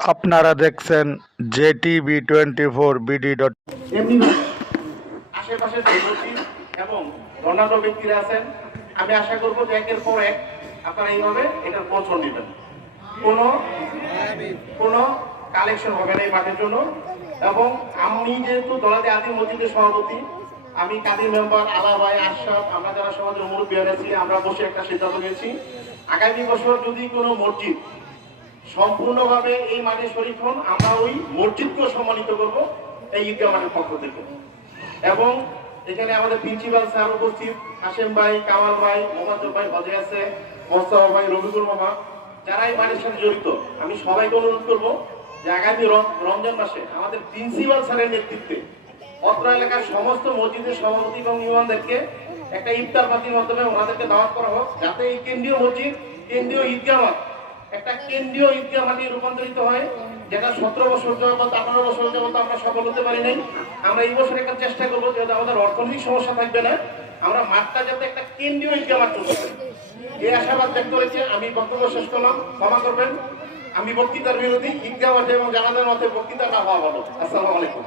আপনারা দেখছেন JTV twenty four BD dot এমনি আশেপাশের এবং ধর্ণাঢ্য ব্যক্তিরা আছেন, আমি আশা করব যে একের পর এক আপনারা এইভাবে এটার বছর নেবেন। কোনো কোনো কালেকশন হবে না এই মাঠের জন্য। এবং আমি যেহেতু দলাদি আদি মসজিদের সভাপতি, আমি কাদির মেম্বার, আলা ভাই, আশরাফ, আমরা যারা সমাজের মুরব্বী আছি, আমরা বসে একটা সিদ্ধান্ত নিয়েছি। আগামী বছর যদি কোনো মসজিদ সম্পূর্ণভাবে এই মাঠে শরীফ হন, আমরা ওই মসজিদকেও সম্মানিত করব, এই ঈদগাহ মাঠের পক্ষ থেকে। এবং এখানে আমাদের প্রিন্সিপাল স্যার উপস্থিত হাসেম ভাই, কামাল ভাই, মোহাম্মদ ভাই হজে আছে, মোস্তফা ভাই, রবিকুল মামা, যারা এই মাঠের সাথে জড়িত, আমি সবাইকে অনুরোধ করব যে আগামী রমজান মাসে আমাদের প্রিন্সিপাল স্যারের নেতৃত্বে অত্র এলাকার সমস্ত মসজিদের সভাপতি এবং ইমানদেরকে একটা ইফতার পাতির মাধ্যমে ওনাদেরকে দাওয়াত করা হোক, যাতে এই কেন্দ্রীয় মসজিদ, কেন্দ্রীয় ঈদগাহ একটা কেন্দ্রীয় ঈদগাহ মাঠে রূপান্তরিত হয়। যেটা সতেরো বছর যাবত আঠারো বছর যাবত আমরা সফল হতে পারি নাই। আমরা এই বছর একটা চেষ্টা করব যেহেতু আমাদের অর্থনৈতিক সমস্যা থাকবে না। আমরা মাঠটা যাতে একটা কেন্দ্রীয় ঈদগাহ মাঠ চলতে পারি এই আশাবাদ ব্যক্ত করেছে। আমি বক্তব্য শেষ করলাম। ক্ষমা করবেন। আমি বক্তৃতার বিরোধী ঈদগাহ মাঠে এবং জানাদের মধ্যে বক্তৃতা না হওয়া ভালো। আসসালামু আলাইকুম।